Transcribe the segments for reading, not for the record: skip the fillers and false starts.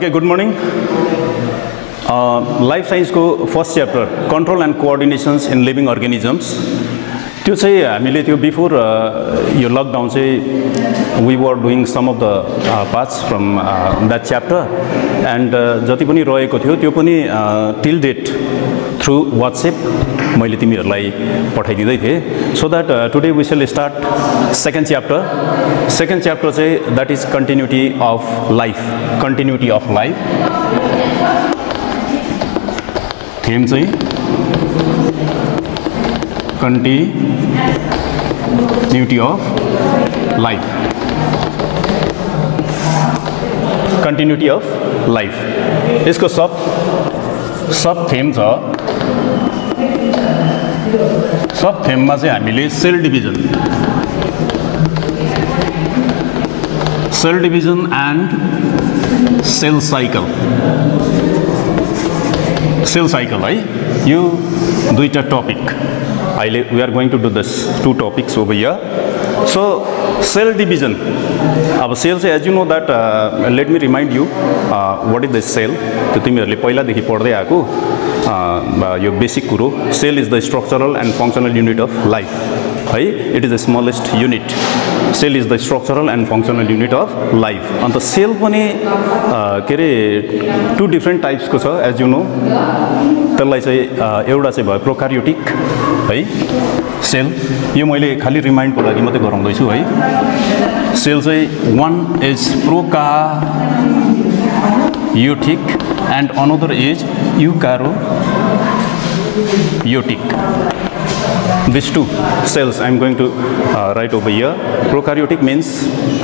Okay, good morning. Life science को first chapter, control and coordinations in living organisms. त्यो चाहिँ हामीले त्यो before यो lockdown चाहिँ we were doing some of the parts from that chapter and जति पनि रहेको थियो त्यो पनि till date through WhatsApp मैले तिमीहरुलाई पठाइदिदै थिए so that today we shall start second chapter चाहिँ that is continuity of life theme चाहिँ continuity of life यसको सब थीम छ सब थीममा चाहिँ हामीले cell division and cell cycle है यो दुईटा टपिक अहिले we are going to do this two topics over here. So cell division, अब सेल चाहिँ as you know that let me remind you what is the cell. त्यो तिमीहरुले पहिलादेखि पढ्दै आएको यो बेसिक कुरो. Cell is the structural and functional unit of life. है it is the smallest unit. Cell is the structural and functional unit of life. And the cell पनि के रे two different types को छ as you know. त्यसलाई चाहिँ एउटा चाहिँ भयो प्रोकार्योटिक है सेल यो मैले खाली रिमाइन्डको लागि मात्रै गराउँदै छु है सेल चाहिँ one is prokaryotic and another is eukaryotic. These two cells I am going to write over here. Prokaryotic means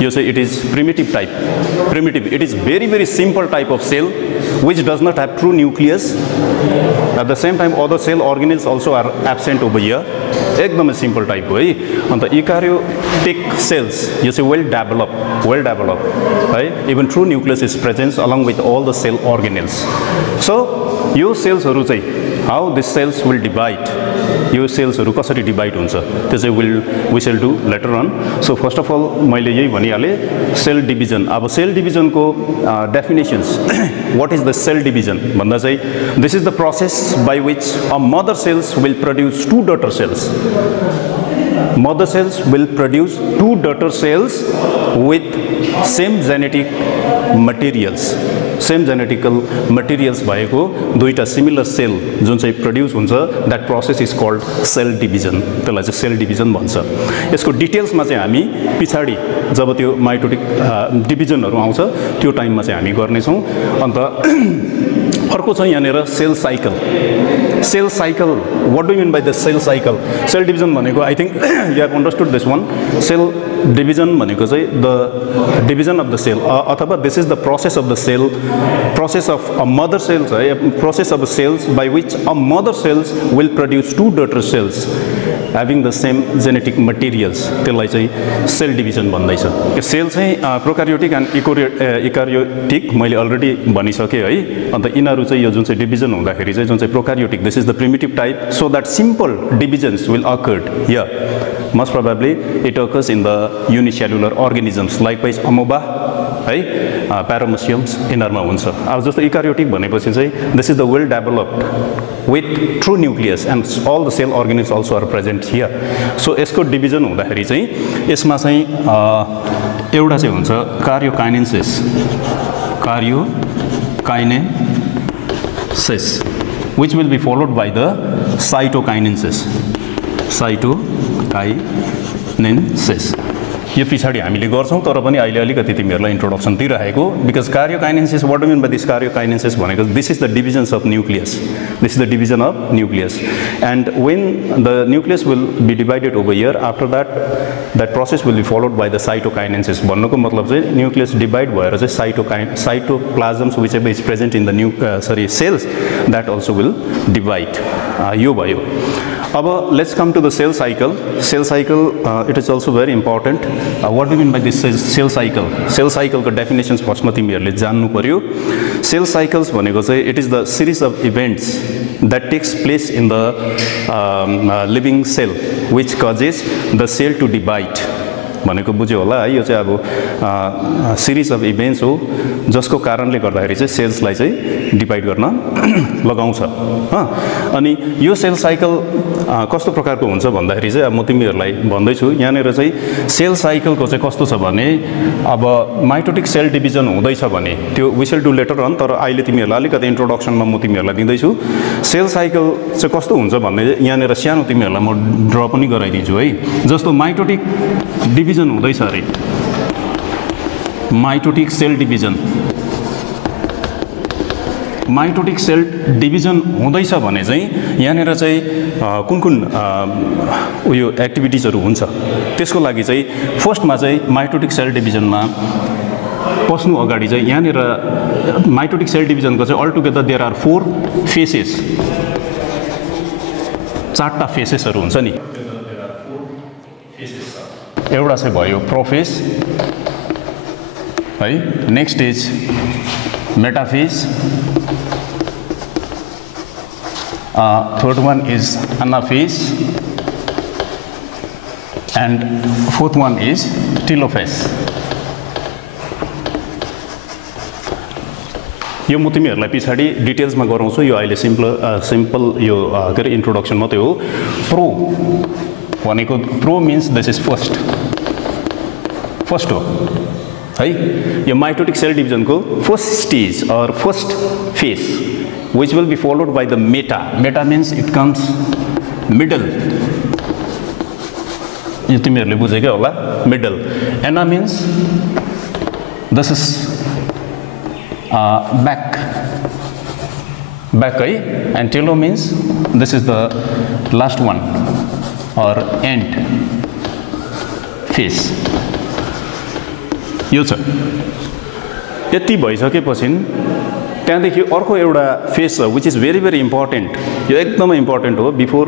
you say it is primitive type. It is very simple type of cell which does not have true nucleus. At the same time other cell organelles also are absent over here. एकदमै simple type हो है अनि त eukaryotic cells you say well developed है even true nucleus is present along with all the cell organelles. So यो सेल्सहरु चाहिँ how these cells will divide यो सेल्सहरु कसरी डिवाइड हुन्छ त्यो चाहिँ we shall do later on. So first of all मैले यही भनिहाले सेल डिभिजन. अब sale डिभिजनको definitions what is the cell division भन्दा चाहिँ this is the process by which a mother cells will produce two daughter cells. Mother cells will produce two daughter cells with same genetic materials भएको दुईटा similar sale जुन चाहिँ produce हुन्छ that process is called cell division. त्यसलाई चाहिँ sale division भन्छ. यसको डिटेल्समा चाहिँ हामी पछाडी जब त्यो माइटोटिक डिभिजनहरु आउँछ त्यो टाइममा चाहिँ हामी गर्ने छौं. अन्त अर्को चाहिँ यहाँनेर cell cycle what do you mean by the cell cycle? Cell division भनेको I think you have understood this one. Cell division भनेको चाहिँ the division of the cell अथवा this is the process of the cell, process of a mother cells, process of cells by which a mother cells will produce two daughter cells having the same genetic materials. त्यसलाई चाहिँ sale division भन्दैछ. यो sale चाहिँ prokaryotic and eukaryotic मैले already भनिसके है. अन्त यिनीहरु चाहिँ यो जुन चाहिँ डिभिजन हुँदाखेरि चाहिँ जुन चाहिँ prokaryotic this is the primitive type so that simple divisions will occur here. Most probably it occurs in the unicellular organisms likewise amoeba है पैरामीशियम्स यिनीहरुमा हुन्छ. अब जस्तो eukaryotic भनेपछि चाहिँ this is the well developed with true nucleus and all the cell organelles also are present here. So यसको division हुँदाखेरि चाहिँ यसमा चाहिँ एउटा चाहिँ हुन्छ karyokinesis which will be followed by the cytokinesis. यो पछाडी हामीले गर्छौं तर पनि अहिले अलिकति तिमीहरुलाई इन्ट्रोडक्सन दिइराखेको because karyokinesis what do you mean by this karyokinesis भनेको this is the divisions of nucleus. This is the division of nucleus and when the nucleus will be divided over here after that process will be followed by the cytokinesis. भन्नुको मतलब चाहिँ nucleus divide भएर चाहिँ cytoplasms whichever is present in the cells that also will divide. यो भयो. अब let's come to the cell cycle. It is also very important. What do you mean by this cell cycle? Cell cycle को definitions फर्स्टमा तिमीहरुले जान्नु पर्यो. Cell cycles भनेको चाहिँ it is the series of events that takes place in the living cell which causes the cell to divide. भनेको बुझ्यो होला है। यो चाहिँ अब सिरिज अफ इभेन्ट्स हो जसको कारणले गर्दाखेरि चाहिँ सेल्सलाई चाहिँ डिभाइड गर्न लगाउँछ। अनि यो सेल साइकल कस्तो प्रकारको हुन्छ भन्दाखेरि चाहिँ अब म तिमीहरूलाई भन्दैछु यहाँनिर चाहिँ सेल साइकलको चाहिँ कस्तो छ भने अब माइटोटिक सेल डिभिजन हुँदैछ भने त्यो we will do later on, तर अहिले तिमीहरूलाई अलिकति इन्ट्रोडक्सनमा म तिमीहरूलाई दिँदैछु सेल साइकल चाहिँ कस्तो हुन्छ भन्ने यहाँनिर सानो तिमीहरूलाई म ड्र पनि गराइदिन्छु है। जस्तो माइटोटिक डिभिजन हुँदैछ अरे, mitotic cell division, mitotic cell division हुँदैछ भने चाहिँ यहाँनिर चाहिँ कुन कुन उयो एक्टिभिटिजहरू हुन्छ त्यसको लागि चाहिँ फर्स्टमा चाहिँ माइटोटिक सेल डिभिजनमा पस्नु अगाडि चाहिँ यहाँनिर माइटोटिक सेल डिभिजनको चाहिँ all together there are 4 phases, 4टा फेसेसहरू हुन्छ नि। एउटा चाहिँ भयो प्रोफेस है, next is metaphase, third one is anaphase, and fourth one is telophase. यो म तिमीहरूलाई पछाडि डिटेल्समा गराउँछु, यो अहिले सिम्पल यो के अरे इन्ट्रोडक्सन मात्रै हो। प्रो भनेको pro means this is first हो है। यो माइटोटिक सेल डिभिजनको फर्स्ट स्टेज और first phase which will be followed by the meta. Meta means it comes middle. यो तिमीहरूले बुझेकै होला, middle. Ana means this is back है, and telo means this is the last one or end phase. यो छ। यति भइसकेपछि त्यहाँदेखि अर्को एउटा फेज छ which is very very important, यो एकदमै इम्पोर्टेन्ट हो। Before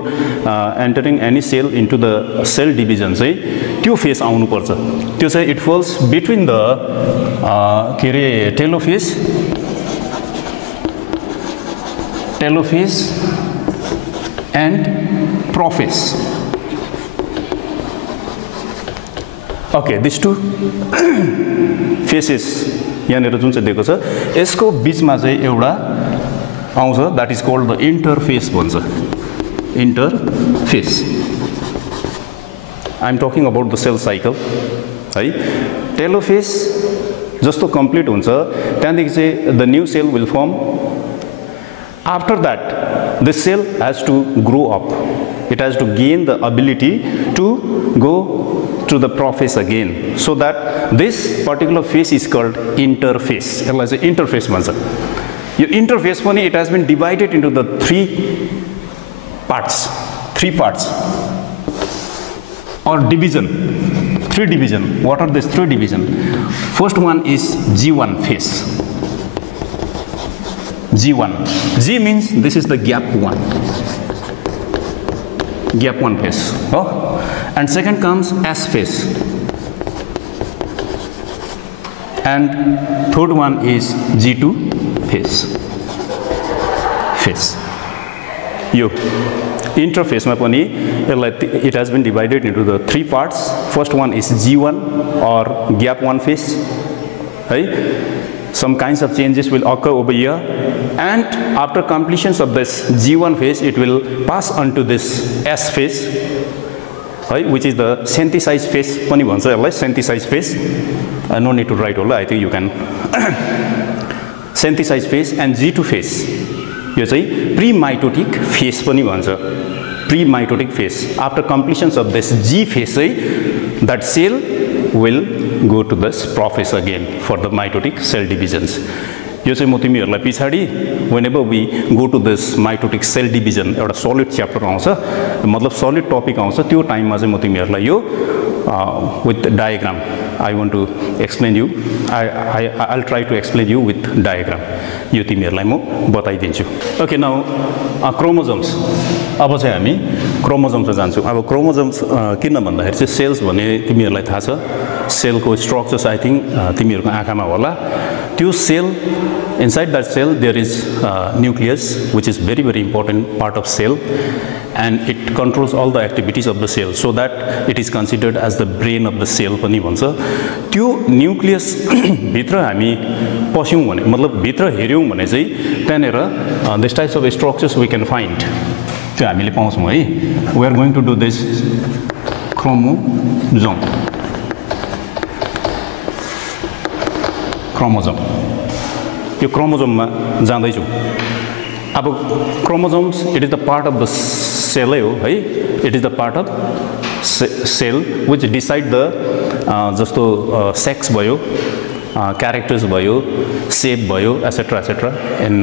entering any cell into the cell division चाहिँ त्यो फेज आउनुपर्छ। त्यो चाहिँ इट फल्स बिट्विन द के अरे telophase and prophase. Okay, this two phases यहाँनिर जुन चाहिँ दिएको छ यसको बिचमा चाहिँ एउटा आउँछ that is called the interface भन्छ, interface. I am talking about the cell cycle है। टेलोफेस जस्तो कम्प्लिट हुन्छ त्यहाँदेखि चाहिँ the new cell will form. After that the cell has to grow up, it has to gain the ability to go to the prophase again, so that this particular phase is called interphase. यसलाई चाहिँ interphase भन्छ। यो interphase पनि it has been divided into the 3 parts or division, 3 division. What are these 3 division? First one is G1 phase. G1. G means this is the gap 1 phase. Oh? And second comes S phase, and third one is G2 phase. यो interphase मा पनि यसलाई it has been divided into the 3 parts. First one is G1 or gap 1 phase है. Some kinds of changes will occur over here, and after completion of this G1 phase it will pass on to this S phase, which is the synthesize phase पनि भन्छ यसलाई, synthesize phase. No need to write all, I think you can. Synthesize phase and G2 phase यो चाहिँ pre-mitotic phase पनि भन्छ, pre-mitotic phase. After completion of this G phase चाहिँ that cell will go to this prophase again for the mitotic cell divisions. यो चाहिँ म तिमीहरूलाई पछाडि whenever we go to this mitotic cell division एउटा solid chapter आउँछ, मतलब solid topic आउँछ, त्यो टाइममा चाहिँ म तिमीहरूलाई यो with diagram I want to explain you. I'll try to explain you with diagram. यो तिमीहरूलाई म बताइदिन्छु. Okay, now chromosomes. अब चाहिँ हामी chromosomes मा जान्छौँ. अब chromosomes किन भन्दाखेरि चाहिँ cells भने तिमीहरूलाई थाहा छ सेलको स्ट्रक्चर्स आई थिंक तिमीहरुको आँखामा होला त्यो sale inside that cell there is nucleus which is very very important part of cell and it controls all the activities of the cell so that it is considered as the brain of the cell पनि भन्छ त्यो nucleus भित्र हामी पस्यौं भने मतलब भित्र हेर्यौं भने चाहिँ त्यनेर this types of structures we can find त्यो हामीले पाउँछौं है we are going to do this chromosome यो क्रोमोजोममा जाँदै छु अब chromosomes it is the part of the cell हो है it is the part of cell which decide the जस्तो सेक्स भयो क्यारेक्टर्स भयो शेप भयो etcetera etcetera in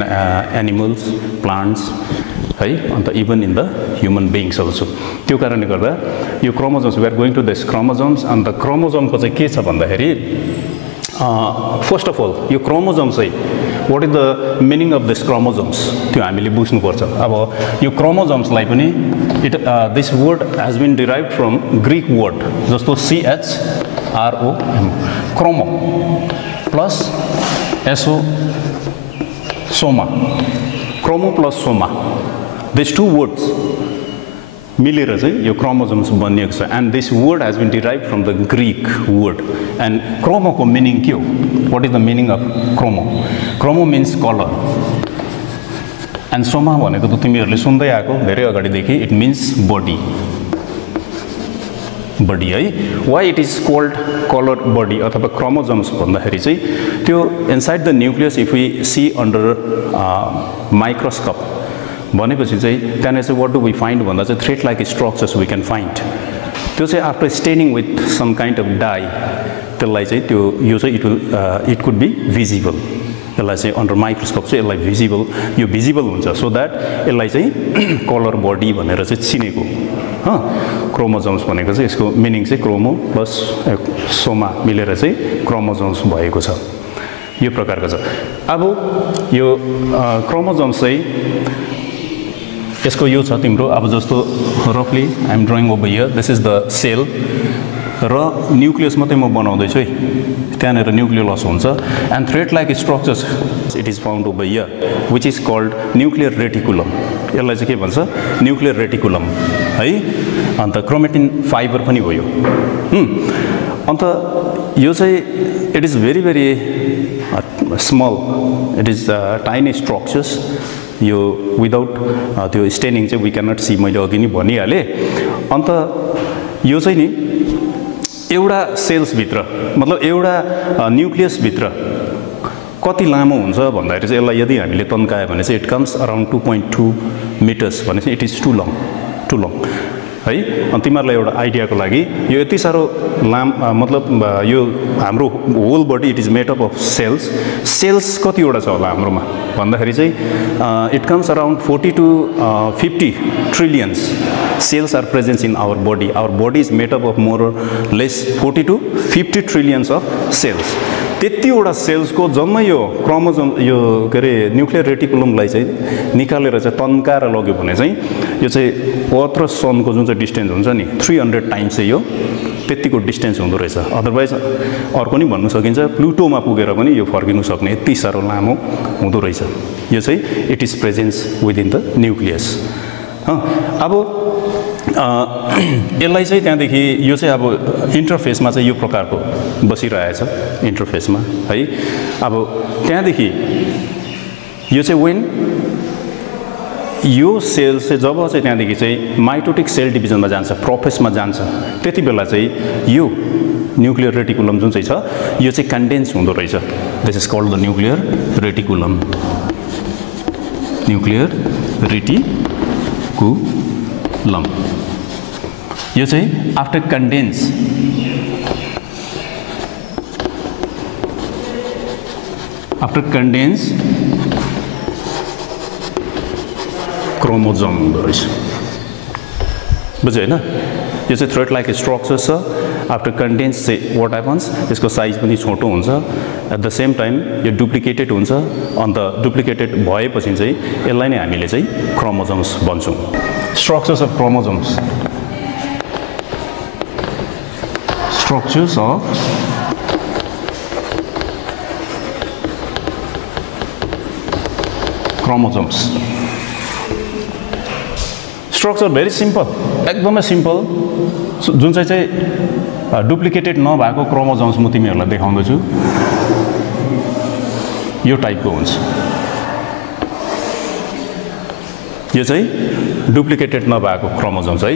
animals plants है and even in the human beings also त्यो कारणले गर्दा यो chromosomes we are going to this chromosomes अन्त क्रोमोजोमको चाहिँ के छ भन्दाखेरि फर्स्ट अफ अल यो क्रोमोजोम चाहिँ what is the meaning of this chromosomes त्यो हामीले बुझ्नु पर्छ अब यो क्रोमोजोम्सलाई पनि this word has been derived from Greek word जस्तो CHROM chromo plus SO soma chromo plus soma these two words मिलेर चाहिँ यो क्रोमोजोम्स बनिएको छ and this word has been derived from the Greek word and chromo को meaning के हो what is the meaning of chromo means color and soma भनेको त तिमीहरुले सुन्दै आएको धेरै अगाडिदेखि it means body है why it is called colored body अथवा chromosomes भन्दाखेरि चाहिँ त्यो inside the nucleus if we see under microscope भनेपछि चाहिँ त्यहाँ चाहिँ what do we find भन्दा चाहिँ thread like structures we can find त्यो चाहिँ after staining with some kind of dye त्यसलाई चाहिँ त्यो यो चाहिँ it could be visible यसलाई चाहिँ under microscope चाहिँ यसलाई visible हुन्छ so that यसलाई चाहिँ color body भनेर चाहिँ चिनेको क्रोमोजोम्स भनेको चाहिँ यसको मिनिङ चाहिँ क्रोमो प्लस सोमा मिलेर चाहिँ क्रोमोजोम्स भएको छ यो प्रकारको छ अब यो क्रोमोजोम्स चाहिँ यसको यो छ तिम्रो अब जस्तो रफली I am drawing over here this is the cell र न्यूक्लियस मात्रै म बनाउँदै छु है त्यहाँनेर न्यूक्लियोलस हुन्छ and thread like structures it is found over here which is called nuclear reticulum यसलाई चाहिँ के भन्छ न्यूक्लियर रेटिकुलम है अन्त क्रोमेटिन फाइबर पनि हो यो अन्त यो चाहिँ it is very very small it is tiny structures यो विदाउट त्यो स्टेनिङ चाहिँ वी क्यान नट सी मैले अघि नै भनिहालेँ अन्त यो चाहिँ नि एउटा सेल्सभित्र मतलब एउटा न्यूक्लियसभित्र कति लामो हुन्छ भन्दाखेरि चाहिँ यसलाई यदि हामीले तन्कायो भने चाहिँ इट कम्स अराउन्ड 2.2 मिटर्स भनेपछि इट इज टु लङ है अनि तिमीहरूलाई एउटा आइडियाको लागि यो यति साह्रो मतलब यो हाम्रो whole body it is made up of cells कतिवटा छ होला हाम्रोमा भन्दाखेरि चाहिँ it comes around 40 to 50 trillions cells are present in our body is made up of more or less 40 to 50 trillions of cells त्यतिवटा सेल्सको जम्मै यो क्रोमोजोम यो के रे न्यूक्लियर रेटिकुलमलाई चाहिँ निकालेर चाहिँ तन्काएर लग्यो भने चाहिँ यो चाहिँ अर्थ र सनको जुन चाहिँ डिस्टेन्स हुन्छ नि 300 टाइम्स चाहिँ यो त्यतिको डिस्टेन्स हुँदो रहेछ अदरवाइज अर्को नि भन्नु सकिन्छ प्लुटोमा पुगेर पनि यो फर्किनु सक्ने यति साह्रो लामो हुँदो रहेछ यो चाहिँ it is presence within the nucleus अब यसलाई चाहिँ त्यहाँदेखि यो चाहिँ अब इन्टरफेसमा चाहिँ यो प्रकारको बसिरहेछ इन्टरफेसमा है अब त्यहाँदेखि यो चाहिँ वेन यो सेल चाहिँ जब चाहिँ त्यहाँदेखि चाहिँ माइटोटिक सेल डिभिजनमा जान्छ प्रोफेसमा जान्छ त्यति बेला चाहिँ यो न्यूक्लियर रेटिकुलम जुन चाहिँ छ यो चाहिँ कन्डेन्स हुँदो रहेछ this is called the nuclear reticulum यो चाहिँ आफ्टर कन्डेन्स क्रोमोजोम हुँदो रहेछ बुझ्यो हैन यो चाहिँ थ्रेड लाइक स्ट्रक्चर छ आफ्टर कन्डेन्स चाहिँ व्हाट ह्यापन्स यसको साइज पनि छोटो हुन्छ एट द सेम टाइम यो डुप्लिकेटेड हुन्छ अन्त डुप्लिकेटेड भएपछि चाहिँ यसलाई नै हामीले चाहिँ क्रोमोजोम्स भन्छौँ structures of chromosomes Structures of chromosomes. Structure very simple, एकदमै simple. जुन चाहिँ डुप्लिकेटेड नभएको क्रोमोसोम्स म तिमीहरूलाई देखाउँदैछु यो टाइपको हुन्छ. यो चाहिँ डुप्लिकेटेड नभएको क्रोमोसोम्स है.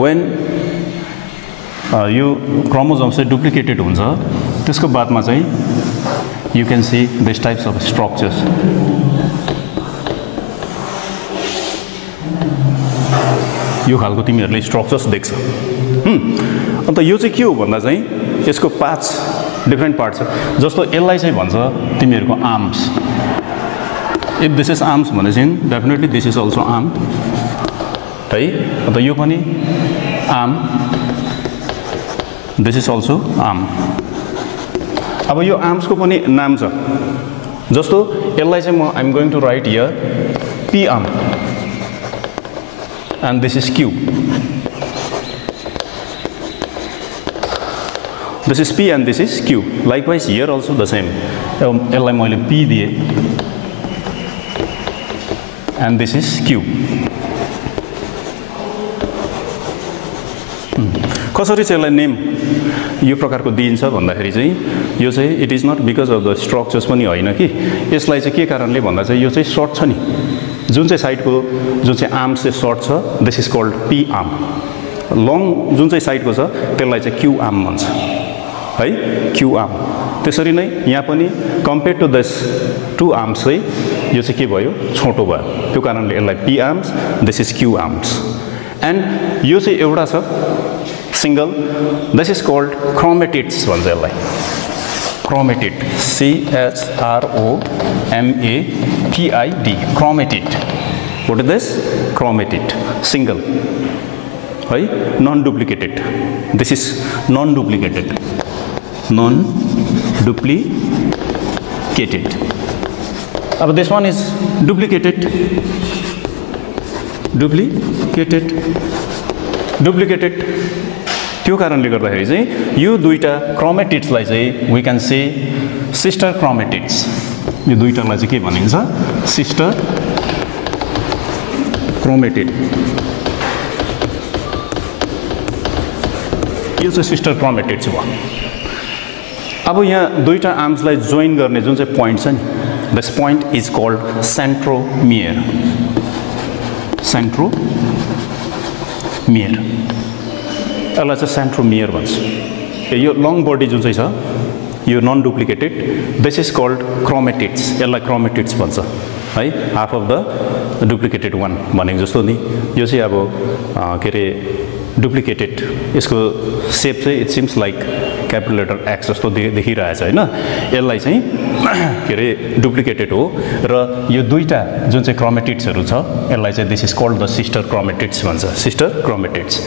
when यो क्रोमोसोम्स चाहिँ डुप्लिकेटेड हुन्छ त्यसको बादमा चाहिँ you can see this types of structures. यो खालको तिमीहरूले स्ट्रक्चर्स देख्छ. अन्त यो चाहिँ के हो भन्दा चाहिँ यसको 5 डिफरेन्ट पार्ट छ. जस्तो यसलाई चाहिँ भन्छ तिमीहरूको arms. If this is arms भनेपछि definitely this is also arm है. अन्त यो पनि arm, this is also arm. अब यो आर्म्सको पनि नाम छ. जस्तो यसलाई चाहिँ म I'm going to write here P arm and this is Q. This is P and this is Q. Likewise here also the same. यसलाई मैले P दिए and this is Q. कसरी चाहिँ यसलाई नेम यो प्रकारको दिइन्छ भन्दाखेरि चाहिँ यो चाहिँ it is not because of the structures पनि होइन कि. यसलाई चाहिँ के कारणले भन्दा चाहिँ यो चाहिँ सर्ट छ नि, जुन चाहिँ साइडको जुन चाहिँ आर्म चाहिँ सर्ट छ this is called P arm. Long जुन चाहिँ साइडको छ त्यसलाई चाहिँ क्यू आर्म भन्छ है, क्यू आर्म. त्यसरी नै यहाँ पनि compare to this two arms चाहिँ यो चाहिँ के भयो, छोटो भयो. त्यो कारणले यसलाई P arms, this is Q arms. And यो चाहिँ एउटा छ single, this is called chromatids भन्छ यसलाई. Chromatid, CHROMATID, chromatid. What is this? Chromatid, single है, non duplicated. This is non duplicated, non duplicated. अब this one is duplicated, duplicated. त्यो कारणले गर्दाखेरि चाहिँ यो दुईटा क्रोमेटिड्सलाई चाहिँ we can say sister chromatids. यो दुईटालाई चाहिँ के भनिन्छ, सिस्टर क्रोमेटिड. यो चाहिँ सिस्टर क्रोमेटिड्स भयो. अब यहाँ दुईटा आर्म्सलाई जोइन गर्ने जुन चाहिँ पोइन्ट छ नि, this point is called सेन्ट्रोमियर. Centromere यसलाई चाहिँ सेन्ट्रोमियर भन्छ. यो लङ बडी जुन चाहिँ छ यो non duplicated, this is called chromatids. यसलाई क्रोमेटिड्स भन्छ है, half of the duplicated one भनेको जस्तो नि. यो चाहिँ अब के अरे डुप्लिकेटेड, यसको सेप चाहिँ it seems like capital letter X जस्तो देखिरहेछ होइन. यसलाई चाहिँ के अरे डुप्लिकेटेड हो. र यो दुईटा जुन चाहिँ क्रोमेटिड्सहरू छ यसलाई चाहिँ this is called the sister chromatids भन्छ, सिस्टर क्रोमेटिड्स.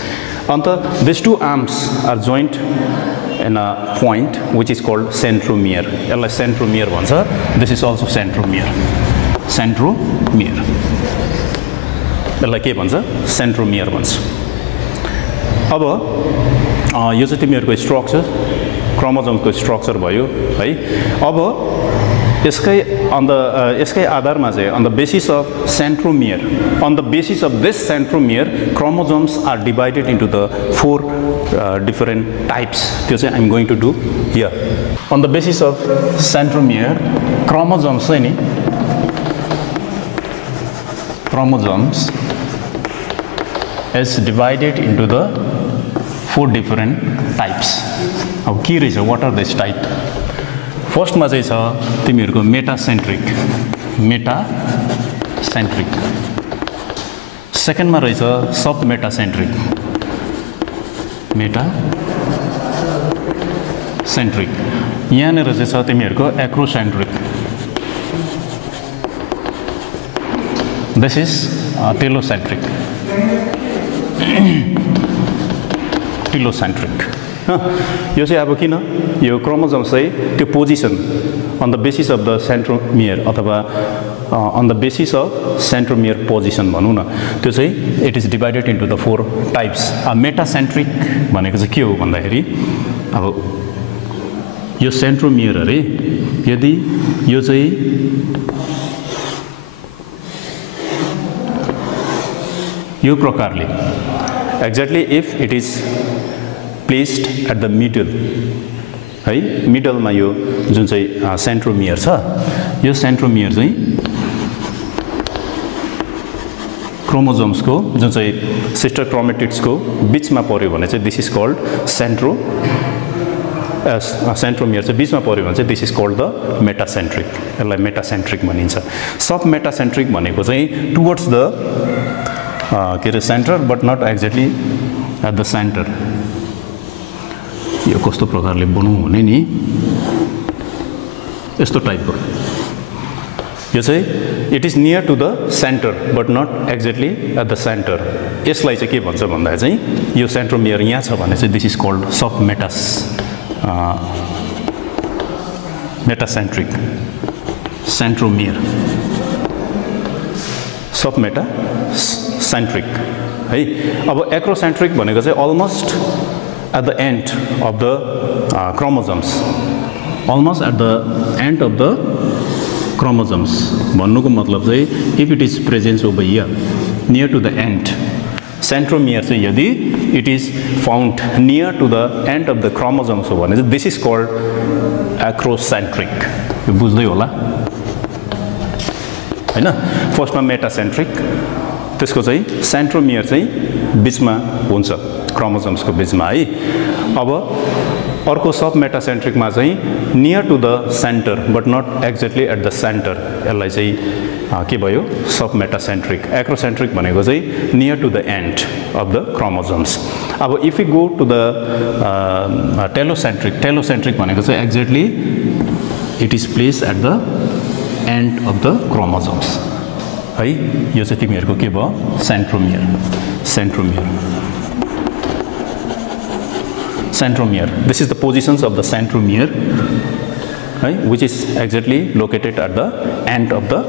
अन्त this two arms are joint in a point which is called centromere. यसलाई सेन्ट्रोमियर भन्छ. This is also centromere. Centromere यसलाई के भन्छ, सेन्ट्रोमियर भन्छ. अब यो चाहिँ तिमीहरूको स्ट्रक्चर, क्रोमोसोम्सको स्ट्रक्चर भयो है. अब यसकै आधारमा चाहिँ on the basis of centromere, on the basis of this centromere chromosomes are divided into the 4 different types. त्यो चाहिँ I am going to do here. On the basis of centromere chromosomes चाहिँ नि, chromosomes is divided into the 4 different types. अब के रहेछ, what are this type? फर्स्टमा चाहिँ छ तिमीहरूको मेटासेन्ट्रिक. सेकेन्डमा रहेछ सब मेटासेन्ट्रिक. यहाँनिर चाहिँ छ तिमीहरूको एक्रोसेन्ट्रिक. This is टेलोसेन्ट्रिक. यो चाहिँ अब किन यो क्रोमोसोम्स चाहिँ त्यो position on the basis of the centromere अथवा on the basis of centromere position भनौँ न, त्यो चाहिँ it is divided into the 4 types. Metacentric भनेको चाहिँ के हो भन्दाखेरि अब यो सेन्ट्रोमियर अरे यदि यो चाहिँ यो प्रकारले exactly if it is placed at the middle है मिडलमा यो जुन चाहिँ सेन्ट्रोमियर छ यो सेन्ट्रोमियर चाहिँ क्रोमोजोम्सको जुन चाहिँ सिस्टर क्रोमेटिड्सको बीचमा पर्यो भने चाहिँ दिस इज कल्ड सेन्ट्रोमियर चाहिँ बीचमा पर्यो भने चाहिँ दिस इज कल्ड द मेटासेन्ट्रिक यसलाई मेटासेन्ट्रिक भनिन्छ सब मेटासेन्ट्रिक भनेको चाहिँ टुवर्ड्स द के अरे centre but not exactly at the centre यो कस्तो प्रकारले बनाउनु हुने नि यस्तो टाइपको यो चाहिँ it is near to the centre but not exactly at the centre यसलाई चाहिँ के भन्छ भन्दा चाहिँ यो सेन्ट्रोमियर यहाँ छ भने चाहिँ दिस इज कल्ड सब मेटासेन्ट्रिक सेन्ट्रोमियर सब मेटासेन्ट्रिक है अब एक्रोसेन्ट्रिक भनेको चाहिँ almost at the end of the chromosomes almost at the end of the chromosomes भन्नुको मतलब चाहिँ if it is present over here near to the end centromere चाहिँ यदि it is found near to the end of the chromosomes हो भने चाहिँ this is called acrocentric यो बुझ्दै होला हैन फर्स्टमा मेटासेन्ट्रिक त्यसको चाहिँ सेन्ट्रोमियर चाहिँ बीचमा हुन्छ क्रोमोसोम्सको बीचमा है अब अर्को सब मेटासेन्ट्रिकमा चाहिँ near to the centre but not exactly at the centre यसलाई चाहिँ के भयो सब मेटासेन्ट्रिक एक्रोसेन्ट्रिक भनेको चाहिँ near to the end of the chromosomes अब if you go to the telocentric भनेको चाहिँ exactly it is place at the end of the chromosomes है यो चाहिँ तिमीहरूको के भयो सेन्ट्रोमियर this is the positions of the centromere right, which is exactly located at the end of the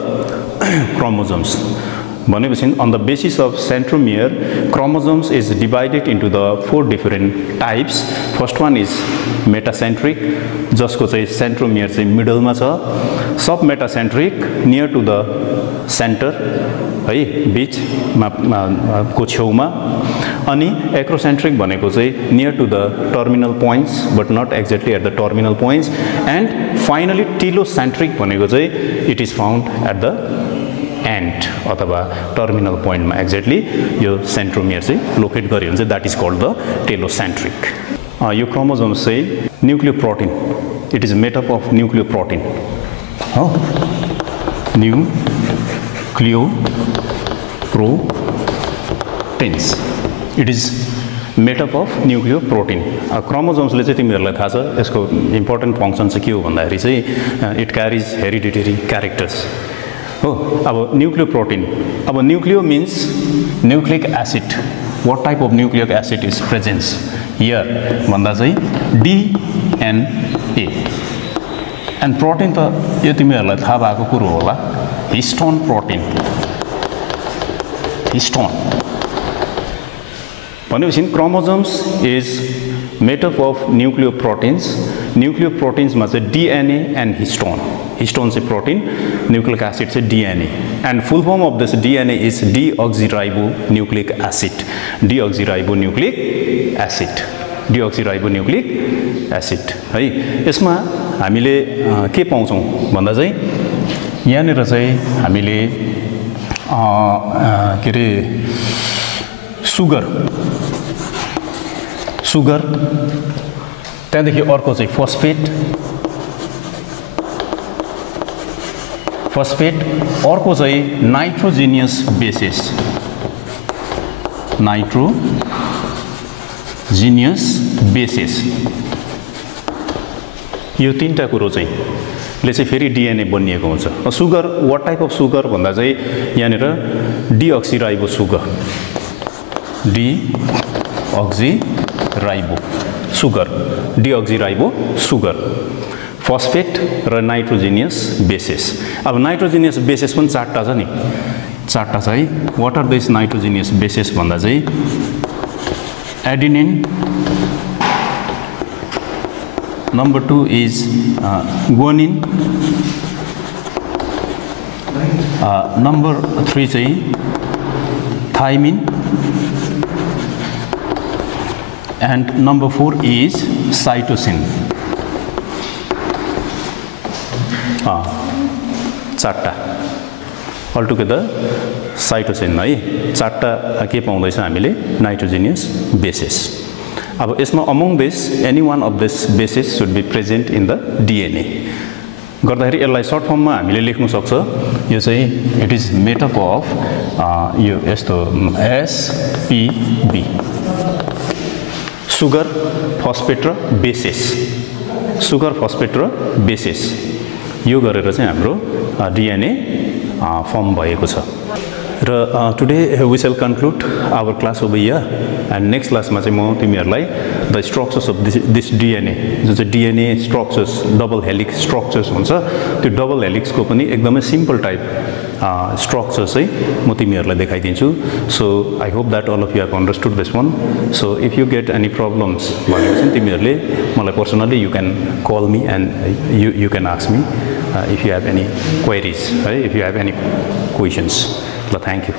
chromosomes भनेपछि on the basis of centromere chromosomes is divided into the 4 different types first one is metacentric जसको चाहिँ centromere चाहिँ मिडलमा छ सब metacentric near to the center है बीचमा को छेउमा अनि एक्रोसेन्ट्रिक भनेको चाहिँ near to the terminal points but not exactly at the terminal points and finally telocentric भनेको चाहिँ it is found at the end अथवा टर्मिनल पोइन्टमा एक्ज्याक्टली यो सेन्ट्रोमियर चाहिँ लोकेट गर्यो भने चाहिँ that is called the telocentric यो क्रोमोसोम्स चाहिँ nucleoprotein it is made up of nucleoprotein हो nucleoproteins it is made up of nucleoprotein क्रोमोसोम्सले चाहिँ तिमीहरूलाई थाहा छ यसको इम्पोर्टेन्ट फङ्सन चाहिँ के हो भन्दाखेरि चाहिँ इट क्यारिज हेरिडिटरी क्यारेक्टर्स हो अब न्युक्लियोप्रोटिन अब nucleo means nucleic acid what type of nucleic acid is presence here भन्दा चाहिँ डिएनए एन्ड प्रोटिन त यो तिमीहरूलाई थाहा भएको कुरो होला हिस्टोन प्रोटिन हिस्टोन भनेपछि chromosomes is made up of न्युक्लियोप्रोटिन्समा चाहिँ डिएनए एन्ड हिस्टोन चाहिँ प्रोटिन न्युक्लिक एसिड चाहिँ DNA and full form of this DNA is deoxyribonucleic acid है यसमा हामीले के पाउँछौँ भन्दा चाहिँ यहाँनिर चाहिँ हामीले के अरे सुगर त्यहाँदेखि अर्को चाहिँ फस्फेट अर्को चाहिँ नाइट्रोजिनियस बेसेस यो तीनटा कुरो चाहिँ ले चाहिँ फेरि डिएनए बनिएको हुन्छ sugar what type of sugar भन्दा चाहिँ यहाँनिर डिअक्सिराइबो सुगर फस्फेट र नाइट्रोजिनियस बेसेस अब नाइट्रोजिनियस बेसेस पनि चारवटा छ नि चारवटा छ है what are this nitrogenous bases भन्दा चाहिँ adenine Number 2 is guanine. Number 3 चाहिँ thymine. And number 4 is cytosine. चारटा altogether cytosine है चारटा के पाउँदैछ हामीले nitrogenous bases. अब यसमा among this any one of this bases should be present in the DNA. गर्दाखेरि यसलाई सर्ट फर्ममा हामीले लेख्न सक्छ यो चाहिँ it is made up of यो यस्तो SPB sugar phosphate र bases sugar phosphate र bases यो गरेर चाहिँ हाम्रो DNA फर्म भएको छ र today we shall conclude our class over here and next class मा चाहिँ म तिमीहरुलाई the structures of this DNA जुन चाहिँ DNA structures double helix structures हुन्छ त्यो double helix को पनि एकदमै सिम्पल टाइप structure चाहिँ म तिमीहरुलाई देखाइदिन्छु. So I hope that all of you have understood this one. So if you get any problems भनेको चाहिँ तिमीहरुले मलाई personally you can call me and you can ask me if you have any queries, right? If you have any questions. Thank you.